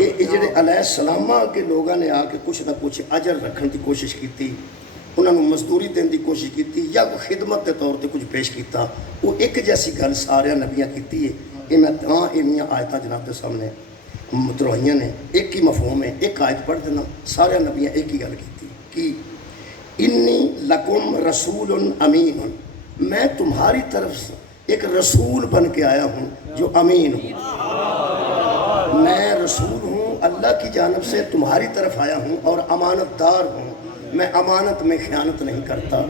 یہ جڑے علیہ السلام کے لوگوں نے آ کے کچھ نہ کچھ اجر رکھن کی کوشش کی، انہوں نے مزدوری دین کی کوشش کی یا کوئی خدمت کے طور پہ کچھ پیش کیتا، وہ ایک جیسی گل سارے نبیاں کی ہے۔ یہ میں یہ آیتاں جناب کے سامنے متروائیاں نے، ایک ہی مفہوم ہے، ایک آیت پڑھ دینا، سارے نبیاں ایک ہی گل کی کہ انی لکم رسول امین، میں تمہاری طرف سے ایک رسول بن کے آیا ہوں جو امین ہوں، میں رسول ہوں اللہ کی جانب سے تمہاری طرف آیا ہوں اور امانت دار ہوں، میں امانت میں خیانت نہیں کرتا،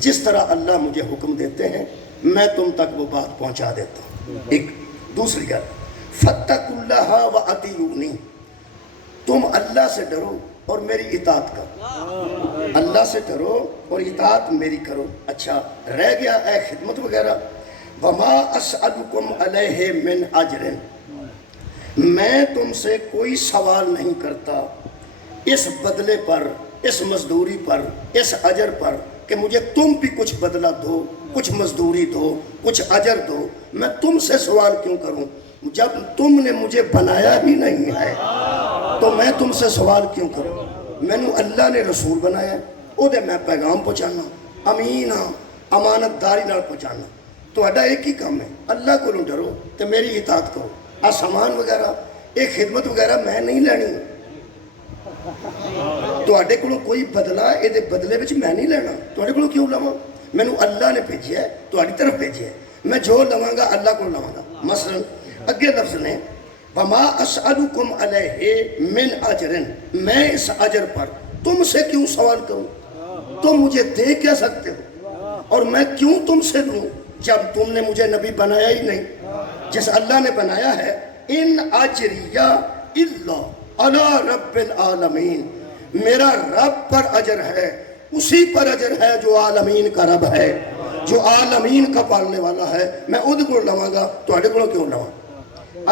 جس طرح اللہ مجھے حکم دیتے ہیں میں تم تک وہ بات پہنچا دیتا ہوں۔ ایک دوسری گل، فاتقوا اللہ واطیعونی، تم اللہ سے ڈرو اور میری اطاعت کرو، اللہ سے ڈرو اور اطاعت میری کرو۔ اچھا رہ گیا اے خدمت وغیرہ، وما اسألکم علیہ من اجر، میں تم سے کوئی سوال نہیں کرتا اس بدلے پر، اس مزدوری پر، اس اجر پر کہ مجھے تم بھی کچھ بدلہ دو، کچھ مزدوری دو، کچھ اجر دو۔ میں تم سے سوال کیوں کروں جب تم نے مجھے بنایا ہی نہیں ہے، تو میں تم سے سوال کیوں کروں؟ میں نے اللہ نے رسول بنایا، وہ دے میں پیغام پہنچانا، امین ہاں، امانت داری نال پہنچانا۔ تو اڈا ایک ہی کام ہے، اللہ کو ڈرو تو میری اطاعت کرو۔ آ سامان وغیرہ ایک خدمت وغیرہ میں نہیں لینی، تواڈے کولوں کوئی بدلہ یہ بدلے وچ میں نہیں لینا، تواڈے کولوں کیوں لواں؟ مینوں اللہ نے بھیجیا ہے، تواڈی طرف بھیجیا ہے، میں جو لواں گا اللہ کو لواں گا۔ مثلا اگے لفظ نے وما اسألکم علیہ من اجر، میں اس اجر پر تم سے کیوں سوال کروں؟ تم مجھے دے کیا سکتے ہو اور میں کیوں تم سے لوں جب تم نے مجھے نبی بنایا ہی نہیں؟ جس اللہ نے بنایا ہے، ان اجریہ الا علی رب العالمین، میرا رب پر اجر ہے، اسی پر اجر ہے جو عالمین کا رب ہے، جو عالمین کا پالنے والا ہے، میں ادھ کو لواں گا، تو اڈے کو کیوں لواں؟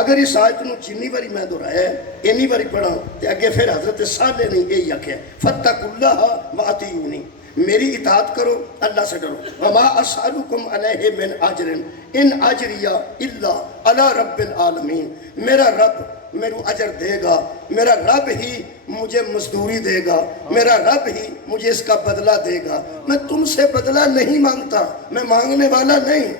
اگر اس آیت نو جنی باری میں دہرایا ہے، اینی باری پڑھا تے اگے پھر حضرت صالح نے یہی آکھیا، فاتقوا اللہ واطیعونی، میری اطاعت کرو، اللہ سے ڈرو۔ وما اسألکم علیہ من اجر ان اجریہ الا علی رب العالمین، میرا رب میرے اجر دے گا، میرا رب ہی مجھے مزدوری دے گا، میرا رب ہی مجھے اس کا بدلہ دے گا۔ میں تم سے بدلہ نہیں مانگتا، میں مانگنے والا نہیں،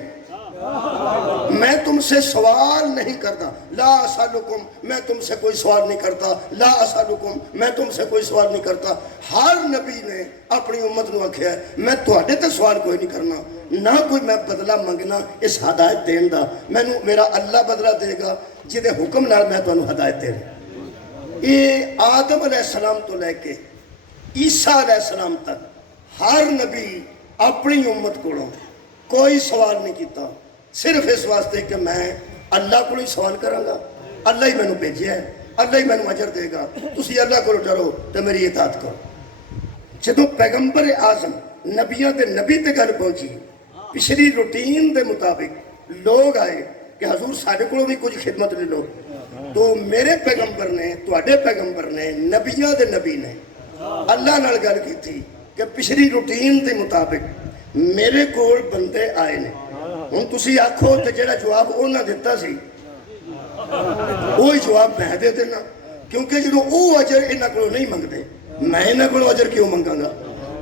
میں تم سے سوال نہیں کرتا۔ لا اسالکم، میں تم سے کوئی سوال نہیں کرتا، لا اسالکم، میں تم سے کوئی سوال نہیں کرتا۔ ہر نبی نے اپنی امت نو آکھیا ہے میں تواڈے تے سوال کوئی نہیں کرنا، نہ کوئی میں بدلہ منگنا اس ہدایت دین دا، مینوں میرا اللہ بدلہ دے گا جدے حکم نال میں تانوں ہدایت دے رہا۔ یہ آدم علیہ السلام تو لے کے عیسیٰ علیہ السلام تک ہر نبی اپنی امت کو کوئی سوال نہیں کیتا، صرف اس واسطے کہ میں اللہ کو ہی سوال کراں گا، اللہ ہی مینوں بھیجیا ہے، اللہ ہی مینوں اجر دے گا، تسی اللہ کو ڈرو تو میری اطاعت کرو۔ جدوں پیغمبر اعظم نبیاں دے نبی تے گل پہنچی، پچھلی روٹین دے مطابق لوگ آئے کہ حضور ساڈے کولوں بھی کچھ خدمت لے لو، تو میرے پیغمبر نے، تواڈے پیغمبر نے، نبیاں دے نبی نے اللہ نال گل کی تھی کہ پچھلی روٹین دے مطابق میرے کول بندے آئے نے، ہن تسی آکھو تے جڑا جواب انہاں دتا سی وہی جواب میں دے دینا، کیونکہ جدوں وہ اجر انہاں کولوں نہیں منگدے میں انہاں کولوں اجر کیوں منگاں گا؟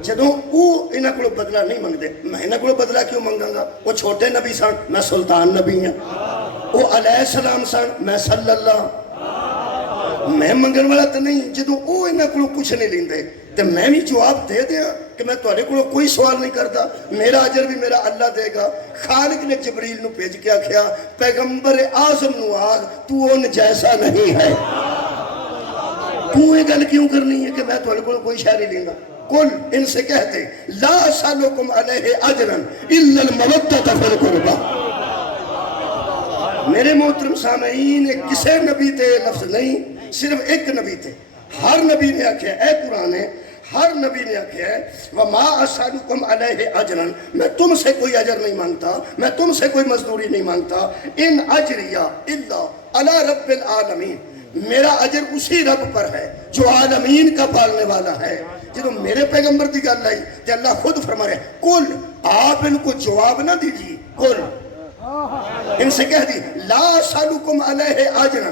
جدوں وہ انہاں کولوں بدلہ نہیں منگدے میں انہاں کولوں بدلہ کیوں منگاں گا؟ وہ چھوٹے نبی سن، میں سلطان نبی ہاں، وہ علیہ السلام سن، میں صلی اللہ، میں منگن والا تو نہیں۔ جدوں وہ انہاں کولوں کچھ نہیں لیندے تے میں بھی جواب دے دیاں کہ میں تواڈے کولوں کوئی سوال نہیں کرتا، میرا اجر بھی میرا اللہ دے گا۔ خالق نے جبریل نو بھیج کے آکھیا پیغمبر اعظم نو آکھ تو ان جیسا نہیں ہے، تو یہ گل کیوں کرنی ہے کہ میں تواڈے کولوں کوئی شے نہیں لیندا؟ قل، ان سے کہتے لا اسالکم علیہ اجرا الا المودۃ فی القربى۔ میرے محترم سامعین، کسے نبی تے لفظ نہیں، صرف ایک نبی تے، ہر نبی نے آکھیا اے قرآن ہے، ہر نبی نے آکھیا ہے وما اسالکم علیہ اجرا، میں تم سے کوئی اجر نہیں مانگتا، میں تم سے کوئی مزدوری نہیں مانگتا، ان اجریہ الا علی رب العالمین، میرا اجر اسی رب پر ہے جو عالمین کا پالنے والا ہے۔ جب میرے پیغمبر دی گل آئی تو اللہ خود فرما رہے کل، آپ ان کو جواب نہ دیجیے، کل ان سے کہہ دی لا اسالکم علیہ اجرا،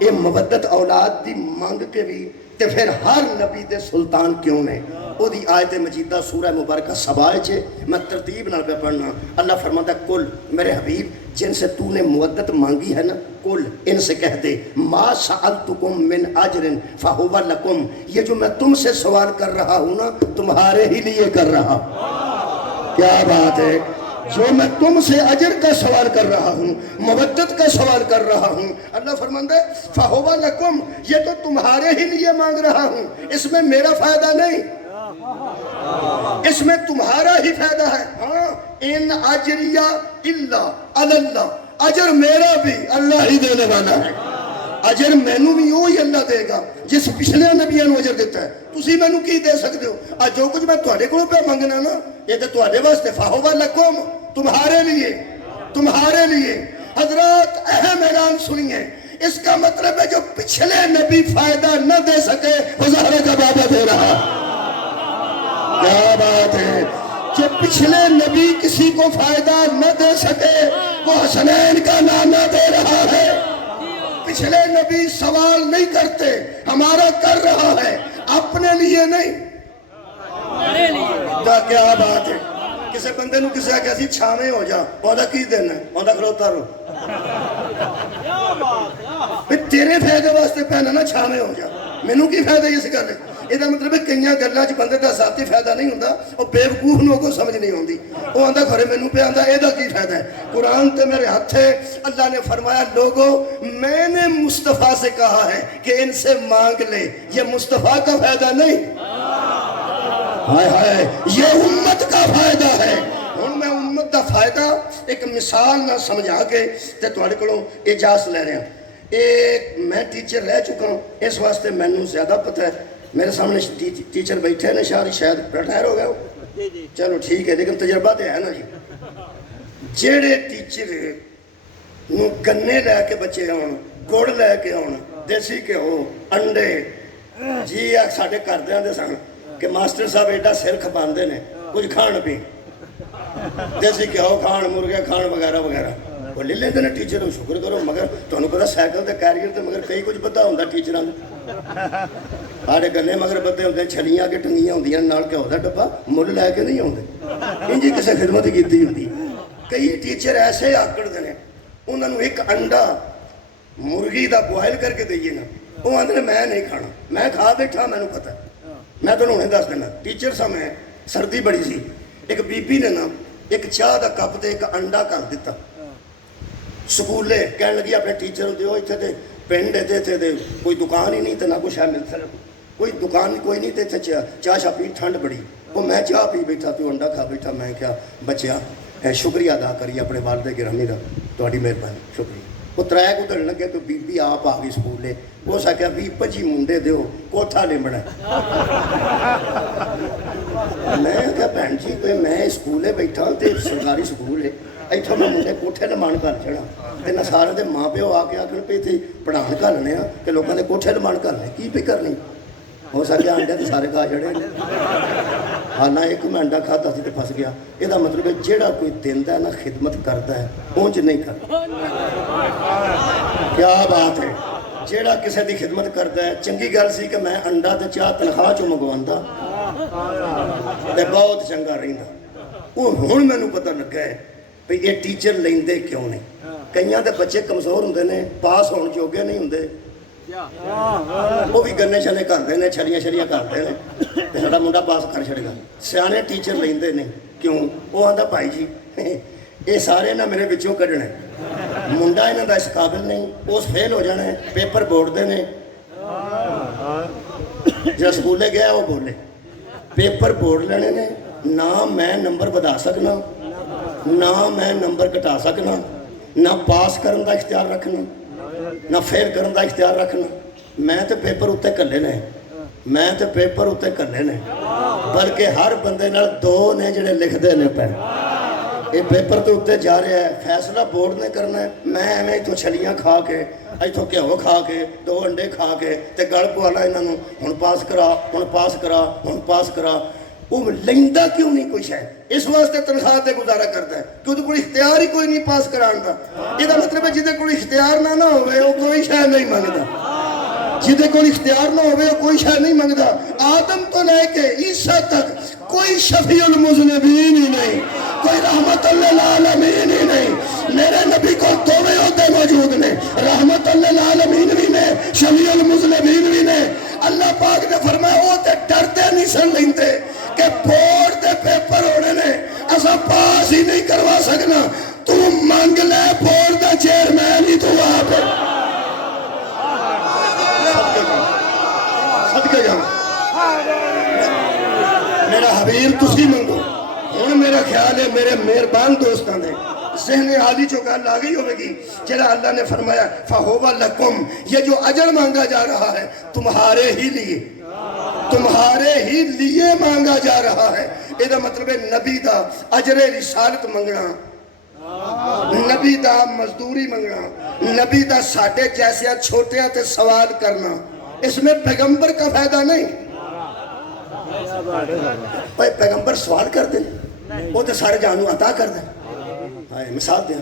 یہ مودت اولاد دی مانگ کے بھی تے پھر ہر نبی دے سلطان کیوں نے او دی آیت مجیدہ سورہ مبارکہ سبا چے میں ترتیب نال پہ پڑھنا اللہ فرماتا ہے کل میرے حبیب جن سے تو نے مودت مانگی ہے نا کل ان سے کہہ دے ما سألتکم من اجر فہو لکم یہ جو میں تم سے سوال کر رہا ہوں نا تمہارے ہی لیے کر رہا کیا بات ہے جو میں تم سے اجر کا سوال کر رہا ہوں مودت کا سوال کر رہا ہوں اللہ فرماتا ہے فہو لکم یہ تو تمہارے ہی لیے مانگ رہا ہوں اس میں میرا فائدہ نہیں اس میں تمہارا ہی فائدہ ہے ہاں ان اجریہ الا علی اللہ اجر میرا بھی اللہ ہی دینے والا ہے اجر مینوں بھی وہی اللہ دے گا جس پچھلے نبیاں نوں اجر دیتا ہے تسی مینوں کی دے سکتے ہو آج جو کچھ میں تواڈے کولوں پہ منگنا نا یہ تے تواڈے واسطے فہو لکم تمہارے لیے حضرات اہم اعلان سنیے اس کا مطلب ہے جو پچھلے نبی فائدہ نہ دے سکے وہ زہرہ کا بابا دے رہا کیا بات ہے جو پچھلے نبی کسی کو فائدہ نہ دے سکے وہ حسنین کا نامہ دے رہا ہے پچھلے نبی سوال نہیں کرتے ہمارا کر رہا ہے اپنے لیے نہیں کیا بات ہے کسی بندے نو کسی آگے سی چھامے ہو جا پودا کی دینا پودا کھلوتا رو تیرے فائدے واسطے پہنا نا چھامے ہو جا مینوں کی فائدہ اس گل ہے یہ مطلب ہے کئی گلاں چ بندے دا ذاتی فائدہ نہیں ہوندا او بیوقوف نوں کو سمجھ نہیں ہوندی او آندا گھرے مینوں پہ آندا اے دا کی فائدہ ہے قرآن تے میرے ہاتھ ہے اللہ نے فرمایا لوگو میں نے مصطفیٰ سے کہا ہے کہ ان سے مانگ لے یہ مصطفیٰ کا فائدہ نہیں ہائے ہائے یہ امت کا فائدہ ہے ہن میں امت دا فائدہ ایک مثال نہ سمجھا کے تے تواڈے کولوں اجازت لے رہا ایک میں ٹیچر رہ چکا ہوں اس واسطے مینوں زیادہ پتہ ہے میرے سامنے ٹیچر بیٹھے ہیں شاید ریٹائر ہو گئے ہو چلو ٹھیک ہے لیکن تجربہ تو ہے نا جی جیڑے ٹیچر نو گنے لے کے بچے آن گڑ لے کے آن دیسی گھیو انڈے جی ساڈے گھردیاں دے سن کہ ماسٹر صاحب ایڈا سر کھپاندے نے کچھ کھان پی دیسی گھیو کھان مرغے کھان وغیرہ وغیرہ وہ لے لیندے نے ٹیچر شکر کرو مگر تمہیں پتا سائیکل تے کیریئر تے مگر کئی کچھ پتا ہوندا ٹیچراں سارے گنے مگر بدے ہوندے چھلیاں کے ٹنگیاں ہوندیاں نال گھیو دا ڈبا مل لے کے نہیں آوندے انجی کسے خدمت کیتی ہوندی کئی ٹیچر ایسے آکڑدے نے انہاں نوں ایک انڈا مرغی دا بوائل کر کے دئیے نا وہ آندے نے میں نہیں کھانا میں کھا بیٹھا مینوں پتہ میں تانوں ہنے دس دینا ٹیچر سا میں سردی بڑی سی ایک بی بی نے نا ایک چاہ دا کپ تے ایک انڈا کر دیتا سکولے کہنے لگی اپنے ٹیچر دیو اتنے تے پنڈ تے کوئی دکان ہی نہیں تے نہ کچھ ہے ملتا کوئی دکان کوئی نہیں تے چاہ شاہ پی ٹھنڈ بڑی وہ میں چاہ پی بیٹھا تو انڈا کھا بیٹھا میں کیا بچیا شکریہ ادا کریے اپنے والد گرامی کا تہاڈی مہربانی شکریہ وہ ترائے کو دن لگے تو بی بی آپ آ گئی سکولے وہ سکیا بھی 25 منڈے دیو کوٹھا لمبنا میں کہا بہن جی کوئی میں سکولے بیٹھا تے سرکاری سکول ہے اتوں میں منڈے کوٹھے لمان کر چڑھا تے نہ سارے دے ماں پیو آ کے آخر پہ تے پڑھان گھلنے آ کہ لوگوں نے کوٹھے لمان کرنے کی پہ کرنی ہو سکیا انڈے تو سارے کھا چڑھے ہاں نہ ایک میں انڈا کھاتا سی تے پھس گیا یہ مطلب ہے جیڑا کوئی دیندا ہے نا خدمت کرتا ہے اونج نہیں کرتا کیا بات ہے جیڑا کسی دی خدمت کرتا ہے چنگی گل سی کہ میں انڈا تے چاہ تنخواہ چوں منگواندا تے بہت چنگا رہندا وہ ہن مینوں پتہ لگا ہے بھئی یہ ٹیچر لیندے کیوں نہیں کئیاں دے بچے کمزور ہوندے نے پاس ہون جوگے نہیں ہوندے وہ بھی گنے شنے کرتے ہیں چھڑیاں شڑیاں کرتے ہیں تو ساڈا منڈا پاس کر چھڑے گا سیانے ٹیچر لیندے نہیں کیوں وہ آندا بھائی جی یہ سارے نہ میرے بچوں کڈنے منڈا انہاں دا اس قابل نہیں اس فیل ہو جانا ہے پیپر بورڈ دے نے جب سکولے گیا وہ بولے پیپر بورڈ لینے نے نہ میں نمبر بدا سکنا نہ میں نمبر گھٹا سکنا نہ پاس کرن دا اختیار رکھنا نہ فیل کرن دا اختیار رکھنا میں تے پیپر اتنے کلے نے بلکہ ہر بندے نال 2 نے جڑے لکھتے ہیں پہ یہ پیپر تو اتنے جا رہا ہے فیصلہ بورڈ نے کرنا ہے میں ایویں اتوں چھلیاں کھا کے اتوں گھیو کھا کے 2 انڈے کھا کے تے گل پوالا یہاں ہوں پاس کرا ہوں پاس کرا ہوں پاس کرا وہ لیندہ کیوں نہیں کوئی شاید؟ اس واسطے تنخواہ تے گزارا کرتا ہے کہ وہ کوئی اختیار ہی کوئی نہیں پاس کران دا. یہ مطلب ہے جہاں کوئی اختیار نہ ہوئے وہ کوئی شاید نہیں منگتا. جہاں کوئی اختیار نہ ہوئے وہ کوئی شاید نہیں منگتا. آدم تو لے کے عیسیٰ تک کوئی شفیع المذنبین ہی نہیں, کوئی رحمت للعالمین ہی نہیں. میرے نبی کو دونوں عہدے موجود نے, رحمت للعالمین بھی نے, شفیع المذنبین بھی نے. اللہ پاک نے فرمایا وہ تے ڈرتے نہیں سن لیندے کہ بورڈ دے پیپر ہونے نے اسا پاس ہی نہیں کروا سکنا, تو مانگ لے بورڈ دا چیئرمین ہی تو آپ. صدقے جانا میرا حبیب تسی منگو. ہن میرا خیال ہے میرے مہربان دوستاں دے ذہن عالی جو گل آ گئی ہوئے گی جڑا اللہ نے فرمایا فَهُوَ لَكُمْ, یہ جو اجر مانگا جا رہا ہے تمہارے ہی لیے, تمہارے ہی لیے مانگا جا رہا ہے. یہ مطلب ہے نبی دا اجر رسالت منگنا, نبی دا مزدوری منگنا, نبی دا ساڑھے جیسے چھوٹے تے سوال کرنا, اس میں پیغمبر کا فائدہ نہیں. پیغمبر سوال کر دیں وہ تو سارے جانو عطا کر دیں. مثال دیا,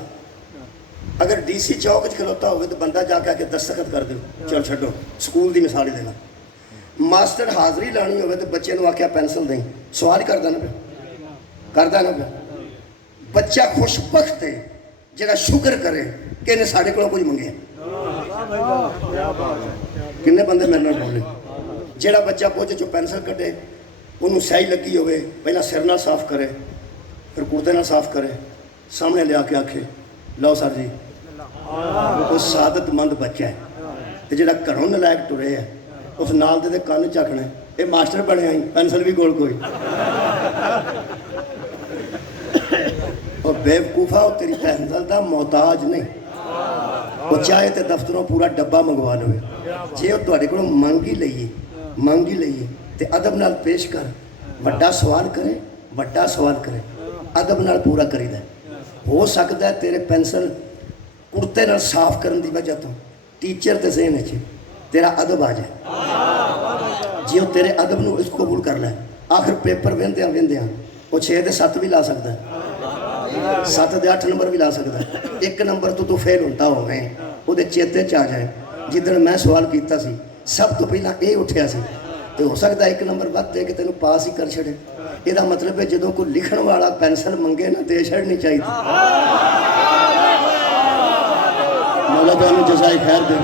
اگر ڈی سی چوک کھلوتا ہوئے تو بندہ جا کے دستخط کر دو, چل چھڈو سکول دی مثال دینا. ماسٹر حاضری لانی ہوئے تو بچے نو آکھیا پینسل دیں, سوال کردہ نا پہ, کردہ نا پہ. بچہ خوش بخت ہے جڑا شکر کرے کہ انہیں ساڑھے کو کچھ منگے. کنے بندے میرے نال بولے؟ جڑا بچہ پہنچے جو پینسل کٹے انہوں سیاہی لگی ہوئے پہلا سر نہ صاف کرے, پھر کردے نہ صاف کرے, سامنے لے کے آکھے لو سر جی, وہ سعادت مند بچہ ہے. جڑا گھروں نالائق ٹرے ہے اس نال دے کان چکھنا ہے یہ ماسٹر بنے آئی پینسل بھی کول کوئی. اور بے وقوفا وہ تیری پینسل دا محتاج نہیں, وہ چاہے تے دفتروں پورا ڈبا منگوا لوے. جے وہ تہاڈے کولوں مانگ ہی لئیے تے ادب نال پیش کر, وڈا سوال کرے ادب نال پورا کری دے. ہو سکتا ہے تیرے پینسل کرتے نال صاف کرن دی وجہ تو ٹیچر تے ذہن وچ تیرا ادب آ جائے. جی وہ تیرے ادب نو اس کو قبول کر لے, آخر پیپر ویندیاں وہ 6 دے 7 بھی لا سکتا ہے, 7 دے 8 نمبر بھی لا سکتا ہے. 1 نمبر تو فیل ہوتا ہوئے وہ دے چیتے چ آ جائے جدن میں سوال کیتا سی سب تو پہلا اے اٹھیا سی, تو ہو سکتا ہے 1 نمبر بات دے کہ تینوں پاس ہی کر چھڑے. یہ مطلب ہے جدوں کوئی لکھن والا پینسل منگے نہ دے چھڑنی چاہیے. مولا تانوں جزائے خیر دے.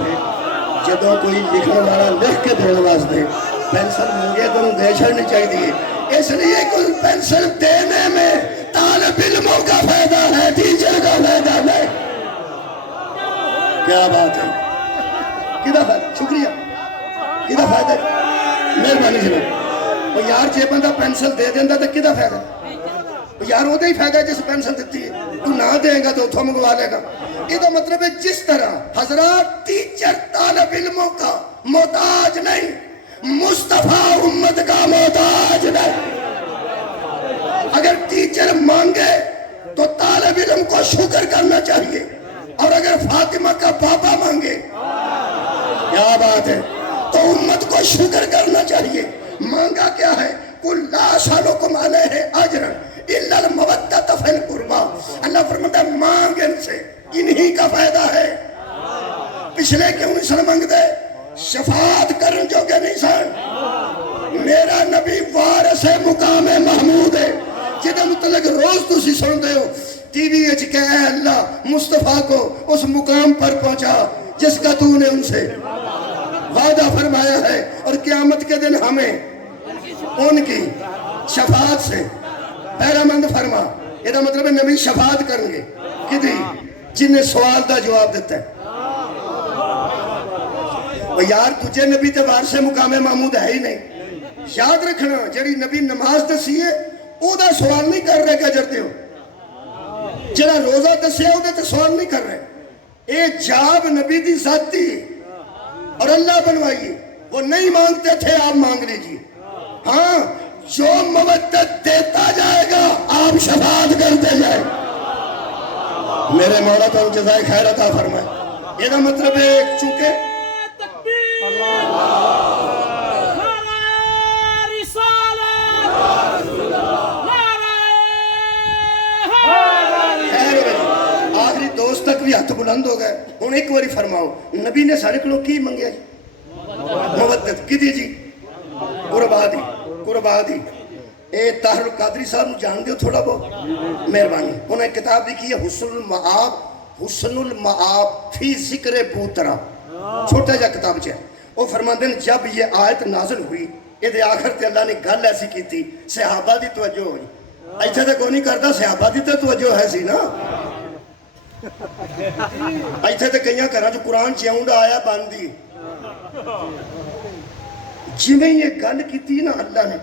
جدوں کوئی لکھن والا لکھ کے دین واسطے پینسل منگے تو دے چھڑنی چاہیے. اس لیے کوئی پینسل دینے میں طالب علموں کا فائدہ ہے, ٹیچر کا فائدہ نہیں. کیا بات ہے, کدھا فائدہ, شکریہ, کدھا فائدہ ہے, مہربانی جناب. وہ یار جے بندہ پینسل دے دینا تو کدھا فائدہ ہے, یار وہ ہی فائدہ ہے جس پینسل دیتی ہے. تو نہ دے گا تو اتھوں منگوا لے گا. یہ مطلب ہے جس طرح حضرات ٹیچر طالب علموں کا محتاج نہیں, مصطفیٰ امت کا محتاج نہیں. اگر ٹیچر مانگے تو طالب علم کو شکر کرنا چاہیے, اور اگر فاطمہ کا پاپا مانگے کیا بات ہے تو امت کو شکر کرنا چاہیے. مانگا کیا ہے, قُلْ لَا أَسْأَلُكُمْ عَلَيْهِ أَجْرًا إِلَّا الْمَوَدَّةَ فِي الْقُرْبَى. اللہ فرماتا ہے مانگ ان سے, انہی کا فائدہ ہے. پچھلے کیوں نہیں سن مانگ دے, شفاعت کرن جو کہ نہیں سن. میرا نبی وارث مقام محمود ہے جدے متعلق روز تسی سن دے ہو ٹی وی اچ کہ اے اللہ مصطفیٰ کو اس مقام پر پہنچا جس کا تو نے ان سے وعدہ فرمایا ہے, اور قیامت کے دن ہمیں ان کی شفاعت سے بہرہ مند فرما. یہ مطلب ہے نبی شفاعت کریں گے کدی جنہیں سوال دا جواب دیتا ہے. اور یار تجھے نبی تے وارث مقام محمود ہے ہی نہیں. یاد رکھنا جڑی نبی نماز دسی ہے او دا سوال نہیں کر رہے کہ اجر دیو, جڑا روزہ دسیا او دے تے سوال نہیں کر رہے. اے جاب نبی دی ذاتی اور اللہ بنوائیے, وہ نہیں مانگتے تھے آپ مانگ لیجیے. ہاں جو مودت دیتا جائے گا آپ شفاعت کرتے جائیں. میرے مولا تو جزائے خیر عطا فرمائے. یہ مطلب ہے چونکہ تکبیر نعرہ رسالت بھی ہاتھ بلند ہو گئے ہوں ایک باری فرماؤ نبی نے سارے کو کی منگیا جی مودت کی جی قربا دی اے طاہر القادری صاحب جان دیو تھوڑا بہت مہربانی انہوں نے کتاب لکھی ہے حسن المعاب فی ذکر بوترا چھوٹا جا کتاب ہے وہ فرماتے ہیں جب یہ آیت نازل ہوئی یہ آخر تے اللہ نے گل ایسی کی تھی صحابہ دی توجہ ہوئی ایسا تو کوئی نہیں کرتا صحابہ دی توجہ ہے سی نا ایسے تو کئی گھر جو قرآن چاؤنڈا آیا باندھی جی میں یہ گل کی نا اللہ نے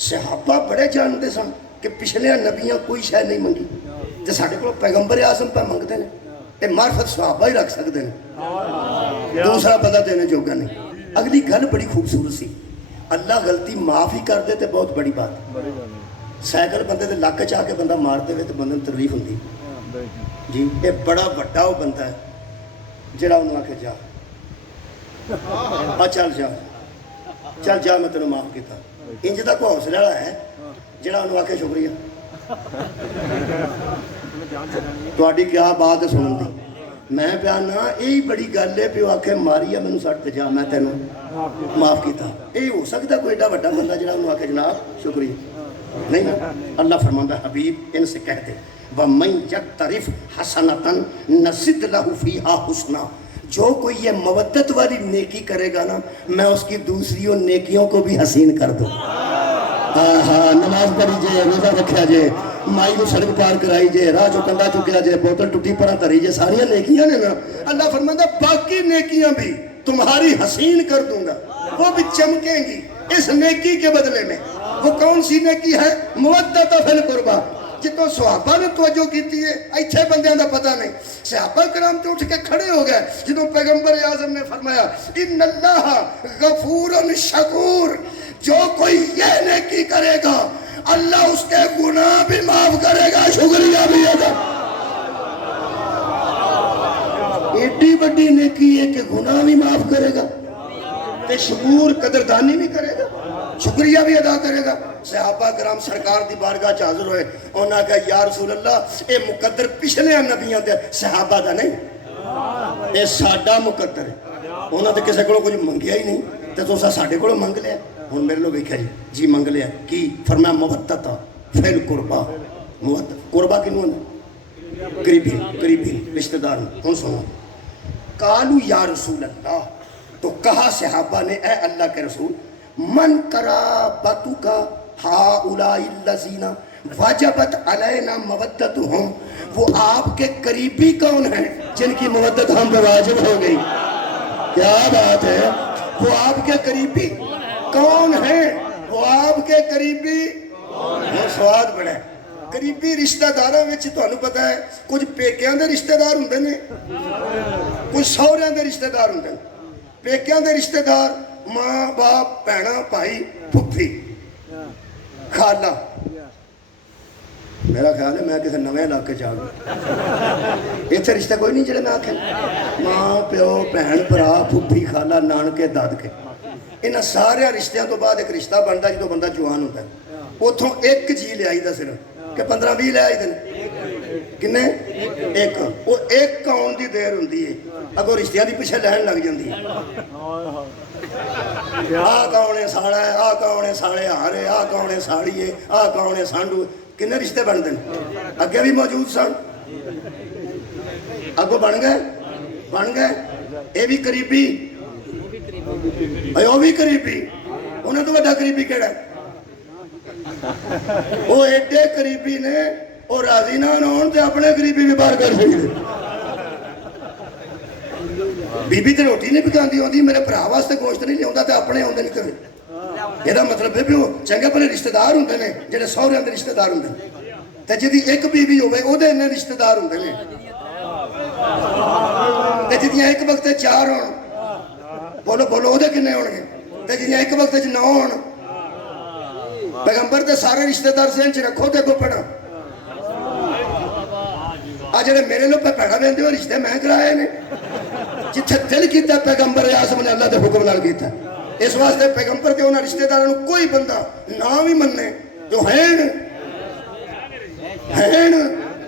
صحابہ بڑے جانتے سن کہ پچھلے نبیاں کوئی شاید نہیں منگی تو سارے کو پیغمبر اعظم پہ منگتے ہیں یہ معرفت صحابہ ہی رکھ سکتے ہیں دوسرا بندہ دینے جوگا نہیں اگلی گل بڑی خوبصورت سی اللہ غلطی معاف ہی کر دے تو بہت بڑی بات سائیکل بندے دے لاکھ چاہ کے بندہ مار دے تو بندے تکلیف ہوندی جی یہ بڑا بڑا وہ بندہ ہے جڑا انہوں آ کے جا چل جا میں تینوں معاف کیتا انج دا کوئی حوصلہ والا ہے جڑا انہوں آ کے شکریہ تہاڈی کیا بات ہے سنن دی میں پیا نا یہی بڑی گل ہے پیو آخے ماری ہے مینوں سٹ جا میں تینوں معاف کیتا یہ ہو سکتا کوئی ایڈا بڑا بندہ جڑا انہوں آ کے جناب شکریہ نہیں نا اللہ فرماندا حبیب ان سے کہہ دے وَمَنْ يَقْتَرِفْ حَسَنَةً نَزِدْ لَهُ فِيهَا حُسْنًا جو کوئی یہ مودت والی نیکی کرے گا نا میں اس کی دوسریوں نیکیوں کو بھی حسین کر دوں نماز پڑھی جے روزہ رکھیا جے مائی کو سڑک پار کرائی جے راہ جو کنڈا چکیا جے بوتل ٹوٹی پرا تری جے ساری نیکیاں نے نا اللہ فرماتا باقی نیکیاں بھی تمہاری حسین کر دوں گا وہ بھی چمکیں گی اس نیکی کے بدلے میں وہ کون سی نیکی ہے مودت فی القربہ جتوں صحابہ نے توجہ کیتی ہے ایتھے بندیاں دا پتہ نہیں صحابہ کرام تو اٹھ کے کھڑے ہو گئے جتوں پیغمبر اعظم نے فرمایا ان اللہ غفور شکور جو کوئی یہ نیکی کرے گا اللہ اس کے گناہ بھی معاف کرے گا شکریہ بھی ادا ایڈی بڑی نیکی ہے کہ گناہ بھی معاف کرے گا تے شکور قدردانی بھی کرے گا شکریہ بھی ادا کرے گا صحابہ کرام سرکار دی بارگاہ حاضر ہوئے انہوں نے کہا یا رسول اللہ اے مقدر پچھلے نبیوں دے صحابہ دا نہیں اے ساڈا مقدر ہے انہوں نے کسی کو کچھ منگیا ہی نہیں تو تسا ساڈے کو منگ لیا ہوں میرے لوگ ویکھیا جی منگ لیا کی فرمایا مودت فی القربہ مودت قربہ کنوں ہے قریبی رشتہ دار ہوں سنو قالوا یا رسول اللہ تو کہا صحابہ نے اے اللہ کے رسول من قرابتک ہؤلاء الذین وجبت علینا مودتہم وہ آپ کے قریبی کون ہیں جن کی مودت ہم پہ واجب ہو گئی کیا بات ہے وہ آپ کے قریبی کون ہیں وہ آپ کے قریبی یہ سواد بڑا ہے قریبی رشتہ داراں وچ تانوں پتہ ہے کچھ پیکیاں دے رشتہ دار ہوندے نے کچھ سہریاں دے رشتہ دار ہوندے نے پیکیاں دے رشتہ دار ماں باپ بھینا بھائی پھپھی خالہ میرا خیال ہے میں کسی نویں علاقے چاہ گیا اتنے رشتہ کوئی نہیں جڑے میں آخر ماں پیو بھن برا پھپھی خالہ نانکے دادکے انہاں سارے رشتیاں تو بعد ایک رشتہ بنتا جدوں بندہ جوان ہوتا ہے اتوں ایک جی لے آئی دا صرف کہ 15-20 لے آئی دن کنے ایک وہ ایک آن دی دیر ہوندی ہے اگوں رشتیاں دی پیچھے لین لگ جاندی ہے آ کون ساڑا ہے آ کون ساڑے ہارے آ کون ساڑی ہے آ کون سانڈو کنے رشتے بن دیں اگے بھی موجود سن اگوں بن گئے اے بھی قریبی وہ بھی قریبی انہیں تو بڑا قریبی کہڑا ہے وہ ایڈے قریبی نے وہ راضی نہ ہون تے اپنے قریبی بھی باہر کر سکتے بی بی تے روٹی نہیں پکاندی ہوندی میرے بھرا واسطے گوشت نہیں لیا تے اپنے آندے نہیں کرے یہ مطلب ہے بھی وہ چنگے بھلے رشتے دار ہوندے نے جڑے سہریاں دے رشتے دار ہوندے نے تے جدی ایک بیوی ہوے او دے اننے رشتے دار ہوندے نے تے جدیاں ایک وقت 4 ہون بولو او دے کنے ہون گے تے جدیاں ایک وقت 9 ہون پیغمبر دے سارے رشتے دار ذہن چ رکھو تے کو پڑھا آ جڑے میرے لوگ پہ پیڑا لیندے ہو رشتے میں کرائے نے جتھے دل کیتا پیغمبر اعظم نے اللہ دے حکم نال کیتا اس واسطے پیغمبر کے انہاں رشتے داراں کوئی بندہ نہ بھی مننے جو ہیں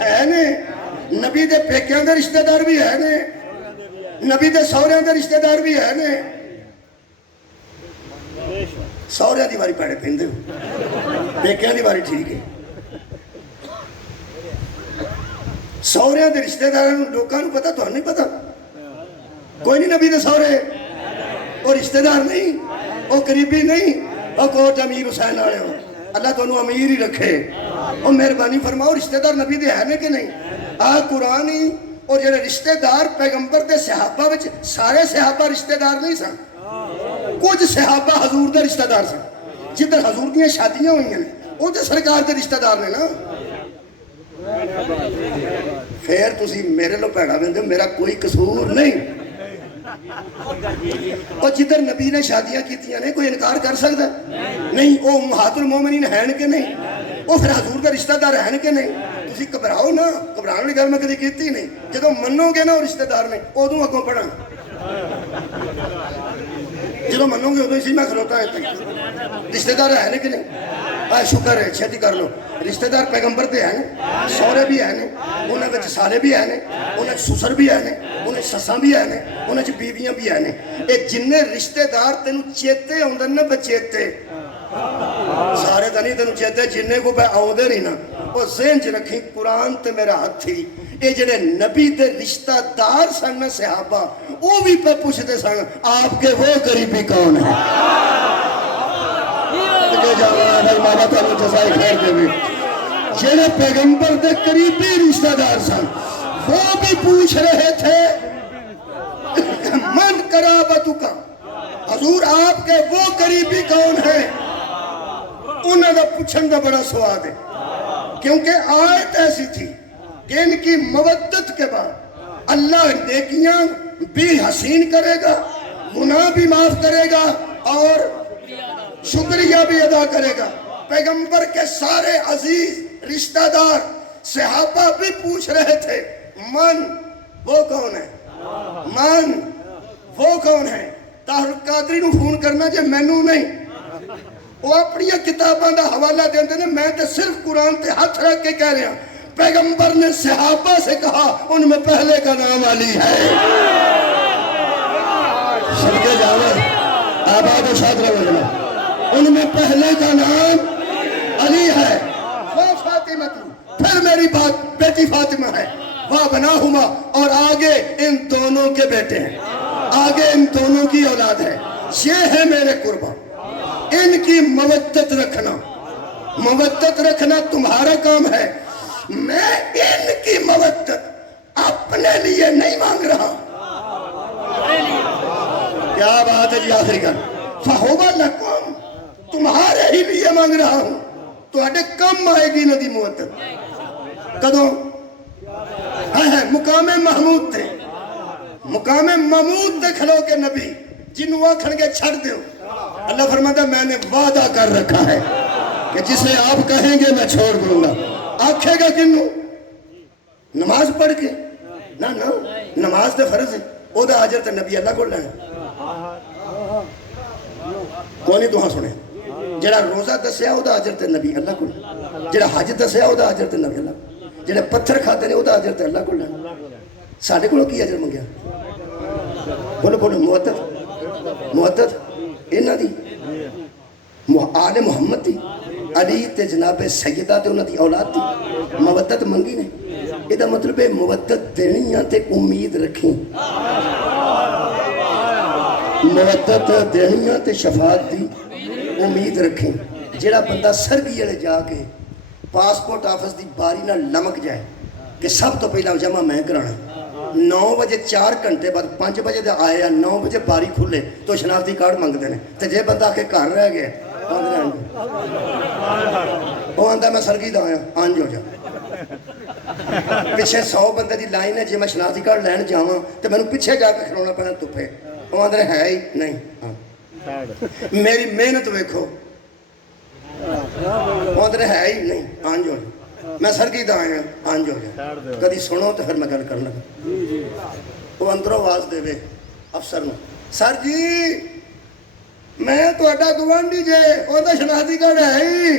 ਹੈ ਨੇ। ਨਬੀ ਦੇ ਪੇਕਿਆਂ ਦੇ ਰਿਸ਼ਤੇਦਾਰ ਵੀ ਹੈ ਨੇ, ਨਬੀ ਦੇ ਸਹੁਰਿਆਂ ਦੇ ਰਿਸ਼ਤੇਦਾਰ ਵੀ ਹੈ ਨੇ। ਸਹੁਰਿਆਂ ਦੀ ਵਾਰੀ ਪੈਣੇ ਪੈਂਦੇ ਹੋ, ਪੇਕਿਆਂ ਦੀ ਵਾਰੀ ਠੀਕ ਹੈ। ਸਹੁਰਿਆਂ ਦੇ ਰਿਸ਼ਤੇਦਾਰਾਂ ਨੂੰ ਲੋਕਾਂ ਨੂੰ ਪਤਾ, ਤੁਹਾਨੂੰ ਨਹੀਂ ਪਤਾ। ਕੋਈ ਨਹੀਂ ਨਬੀ ਦੇ ਸਹੁਰੇ, ਉਹ ਰਿਸ਼ਤੇਦਾਰ ਨਹੀਂ, ਉਹ ਕਰੀਬੀ ਨਹੀਂ, ਉਹ ਕੋਟ ਅਮੀਰ ਹੁਸੈਨ ਵਾਲੇ ਹੋ। ਅੱਲਾ ਤੁਹਾਨੂੰ ਅਮੀਰ ਹੀ ਰੱਖੇ। ਉਹ ਮਿਹਰਬਾਨੀ ਫਰਮਾਓ, ਰਿਸ਼ਤੇਦਾਰ ਨਬੀ ਦੇ ਹੈ ਨੇ ਕਿ ਨਹੀਂ? ਆਹ ਕੁਰਾਨ ਹੀ ਉਹ ਜਿਹੜੇ ਰਿਸ਼ਤੇਦਾਰ ਪੈਗੰਬਰ ਦੇ ਸਹਾਬਾ ਵਿੱਚ, ਸਾਰੇ ਸਹਾਬਾ ਰਿਸ਼ਤੇਦਾਰ ਨਹੀਂ ਸਨ। ਕੁਝ ਸਹਾਬਾ ਹਜ਼ੂਰ ਦੇ ਰਿਸ਼ਤੇਦਾਰ ਸਨ। ਜਿੱਧਰ ਹਜ਼ੂਰ ਦੀਆਂ ਸ਼ਾਦੀਆਂ ਹੋਈਆਂ ਨੇ ਉਹ ਤੇ ਸਰਕਾਰ ਦੇ ਰਿਸ਼ਤੇਦਾਰ ਨੇ ਨਾ। ਫੇਰ ਤੁਸੀਂ ਮੇਰੇ ਲੋ ਭੈੜਾ ਬੰਦੇ, ਮੇਰਾ ਕੋਈ ਕਸੂਰ ਨਹੀਂ। ਉਹ ਜਿੱਧਰ ਨਬੀ ਨੇ ਸ਼ਾਦੀਆਂ ਕੀਤੀਆਂ ਨੇ ਕੋਈ ਇਨਕਾਰ ਕਰ ਸਕਦਾ ਨਹੀਂ? ਉਹ ਉਮਹਾਤੁਲ ਮੋਮਿਨੀਨ ਹਨ ਕਿ ਨਹੀਂ? ਉਹ ਫਿਰ ਹਜ਼ੂਰ ਦੇ ਰਿਸ਼ਤੇਦਾਰ ਹਨ ਕਿ ਨਹੀਂ? ਤੁਸੀਂ ਘਬਰਾਓ ਨਾ, ਘਬਰਾਉਣ ਵਾਲੀ ਗੱਲ ਮੈਂ ਕਦੀ ਕੀਤੀ ਨਹੀਂ। ਜਦੋਂ ਮੰਨੋਗੇ ਨਾ ਉਹ ਰਿਸ਼ਤੇਦਾਰ ਨੇ, ਉਦੋਂ ਅੱਗੋਂ ਪੜਾਂ। ਜਦੋਂ ਮੰਨੋਗੇ ਉਦੋਂ ਹੀ ਮੈਂ ਖਲੋਤਾ ਇੱਥੇ। ਰਿਸ਼ਤੇਦਾਰ ਹੈ ਨੇ ਕਿ ਨਹੀਂ? ਆ ਸ਼ੁਕਰ ਹੈ, ਛੇਤੀ ਕਰ ਲਓ। ਰਿਸ਼ਤੇਦਾਰ ਪੈਗੰਬਰ ਦੇ ਹਨ, ਸਹੁਰੇ ਵੀ ਹਨ, ਉਹਨਾਂ ਵਿੱਚ ਸਾਲੇ ਵੀ ਹਨ, ਉਹਨਾਂ 'ਚ ਸੁਸਰ ਵੀ ਹਨ, ਉਹਨਾਂ 'ਚ ਸੱਸਾਂ ਵੀ ਹਨ, ਉਹਨਾਂ 'ਚ ਬੀਵੀਆਂ ਵੀ ਹਨ। ਇਹ ਜਿੰਨੇ ਰਿਸ਼ਤੇਦਾਰ ਤੈਨੂੰ ਚੇਤੇ ਆਉਂਦੇ ਨਾ ਬਚੇਤੇ, ਸਾਰੇ ਤਾਂ ਨਹੀਂ ਤੈਨੂੰ ਚੇਤੇ, ਜਿੰਨੇ ਕੋ ਆਉਂਦੇ ਨਹੀਂ ਨਾ, ਉਹ ਜ਼ਿਹਨ 'ਚ ਰੱਖੀ। ਕੁਰਾਨ ਤੇ ਮੇਰਾ ਹੱਥੀ। ਇਹ ਜਿਹੜੇ ਨਬੀ ਦੇ ਰਿਸ਼ਤੇਦਾਰ ਸਨ ਨਾ ਸਹਾਬਾ, ਉਹ ਵੀ ਪੇ ਪੁੱਛਦੇ ਸਨ آپ کے وہ قریبی کون ہے؟ بابا تعالیٰ جزائے خیر دے بھی جڑے پیغمبر دے قریبی رشتہ دار سن، وہ بھی پوچھ رہے تھے من قرابتک، حضور آپ کے وہ قریبی کون ہے؟ انہوں نے پوچھن کا بڑا سواد ہے، کیونکہ آیت ایسی تھی کہ ان کی مودت کے بعد اللہ نیکیاں بھی حسین کرے گا، گناہ بھی معاف کرے گا اور شکریہ بھی ادا کرے گا۔ پیغمبر کے سارے عزیز رشتہ دار صحابہ بھی پوچھ رہے تھے من وہ کون ہے، من وہ کون ہے؟ طاہر قادری نو فون کرنا جے مینوں نہیں، وہ اپنی کتاباں دا حوالہ دیندے نے، میں تے صرف قرآن تے ہاتھ رکھ کے کہہ رہا پیغمبر نے صحابہ سے کہا ان میں پہلے کا نام علی ہے۔ صدقے جاوے آباد و شاد رہے، ان میں پہلے کا نام علی ہے، وہ فاطمہ تھی، پھر میری بات بیٹی فاطمہ ہے، وہ بناہما، اور آگے ان دونوں کے بیٹے ہیں، آگے ان دونوں کی اولاد ہے۔ یہ ہے میرے قربا، ان کی مودت رکھنا، مودت رکھنا تمہارا کام ہے۔ میں ان کی مودت اپنے لیے نہیں مانگ رہا۔ کیا بات ہے جی؟ آخری گل فَهُوَ لَكُمْ، تمہارے ہی لیے مانگ رہا ہوں۔ تو اڈے کم آئے گی ندی مودت کدوں؟ مقام محمود تھے، مقام محمود تے کھلو کے نبی جنہوں آکھن کے چھڑ دیو، اللہ فرماتا میں نے وعدہ کر رکھا ہے کہ جسے آپ کہیں گے میں چھوڑ دوں گا۔ آکھے گا کنوں؟ نماز پڑھ کے نہ نماز تے فرض ہے، او دا اجر تے نبی اللہ کو لینا۔ کون ہی تہاں سنے؟ جڑا روزہ دسیا او دا اجر تے نبی اللہ کو لینا، جڑا حج دسیا او دا اجر تے نبی اللہ کو، جڑے پتھر کھاتے نے او دا اجر تے اللہ کو لینا۔ ساڈے کولوں کی اجر منگیا؟ بولو بولو، مودت انہاں دی آل محمد دی، علی تے جناب سیدہ تے انہاں دی اولاد دی مودت منگی نے۔ یہ دا مطلب ہے مودت دینی تے امید رکھیں، مودت دینی تے شفاعت دی امید رکھیں۔ جڑا بندہ سرگی والے جا کے پاسپورٹ آفس دی باری نہ لمک جائے کہ سب تو پہلا جمع میں کرانا، 9 بجے 4 گھنٹے بعد 5 بجے دے آئے یا 9 بجے باری کھلے تو شناختی کارڈ منگ دینے، تے جے بندہ کے گھر رہ گیا وہ آندا میں سرگی دا آیا آنج ہو جا، پیچھے 100 بندے دی لائن ہے، جے میں شناختی کارڈ لین جاواں تے میں پیچھے جا کے کھلونا پینا تپے، وہ آندے ہے ہی نہیں، میری محنت ویکھو، وہ آندے ہے ہی نہیں، آنج ہو جا، میں سرگی دا آیا آنج ہو جا، کدی سنو تو پھر میں گل کرنا۔ وہ اندروں آواز دے وے افسر نو، سر جی میں تو اڈا گوانڈی جے، وہ تو شناختی کارڈ ہے ہی،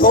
2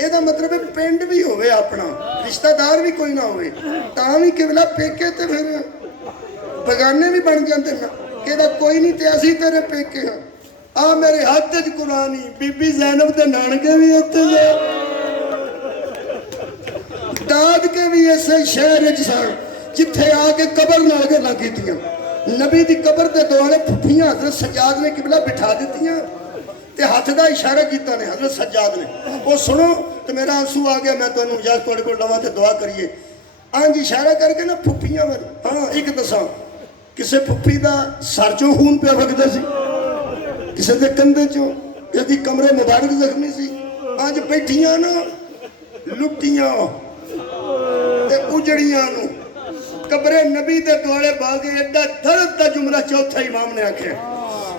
ਇਹਦਾ ਮਤਲਬ ਹੈ ਪਿੰਡ ਵੀ ਹੋਵੇ ਆਪਣਾ, ਰਿਸ਼ਤੇਦਾਰ ਵੀ ਕੋਈ ਨਾ ਹੋਵੇ ਤਾਂ ਵੀ ਕਿਵਲਾ ਪੇਕੇ ਤੇ ਫਿਰ ਬਗਾਨੇ ਵੀ ਬਣ ਜਾਂਦੇ ਨਾ, ਕਿਹਦਾ ਕੋਈ ਨਹੀਂ ਤੇ ਅਸੀਂ ਤੇਰੇ ਪੇਕੇ ਹਾਂ। ਆ ਮੇਰੇ ਹੱਥ 'ਚ ਕੁਰਾਨ ਹੀ, ਬੀਬੀ ਜ਼ੈਨਬ ਦੇ ਨਾਨਕੇ ਵੀ ਇੱਥੇ ਨੇ, ਦਾਦਕੇ ਵੀ ਇਸੇ ਸ਼ਹਿਰ 'ਚ ਸਨ ਜਿੱਥੇ ਆ ਕੇ ਕਬਰ ਨਾਲ ਗੱਲਾਂ ਕੀਤੀਆਂ। ਨਬੀ ਦੀ ਕਬਰ ਦੇ ਦੁਆਲੇ ਫੁੱਫੀਆਂ ਹਜ਼ਰਤ ਸੱਜਾਦ ਨੇ ਕਿਬਲਾ ਬਿਠਾ ਦਿੱਤੀਆਂ ਤੇ ਹੱਥ ਦਾ ਇਸ਼ਾਰਾ ਕੀਤਾ ਨੇ ਹਜ਼ਰਤ ਸੱਜਾਦ ਨੇ। ਉਹ ਸੁਣੋ ਤੇ ਮੇਰਾ ਆਂਸੂ ਆ ਗਿਆ, ਮੈਂ ਤੁਹਾਨੂੰ ਇਜਾਜ਼ਤ ਤੁਹਾਡੇ ਕੋਲ ਲਵਾਂ ਤੇ ਦੁਆ ਕਰੀਏ। ਅੰਜ ਇਸ਼ਾਰਾ ਕਰਕੇ ਨਾ ਫੁੱਫੀਆਂ ਵੱਲ। ਹਾਂ ਇੱਕ ਦੱਸਾਂ, ਕਿਸੇ ਫੁੱਫੀ ਦਾ ਸਰ ਚੋਂ ਖੂਨ ਪਿਆ ਵਗਦਾ ਸੀ, ਕਿਸੇ ਦੇ ਕੰਧੇ ਚੋਂ, ਕਿਸੇ ਦੀ ਕਮਰੇ ਮੁਬਾਰਕ ਜ਼ਖਮੀ ਸੀ। ਅੱਜ ਬੈਠੀਆਂ ਨਾ ਲੁੱਟੀਆਂ ਤੇ ਉਜੜੀਆਂ ਨੂੰ ਕਬਰੇ ਨਬੀ ਦੇ ਦੁਆਲੇ ਬਾਗੇ। ਐਡਾ ਦਰਦ ਦਾ ਜੁਮਲਾ ਚੌਥਾ ਇਮਾਮ ਨੇ ਆਖਿਆ।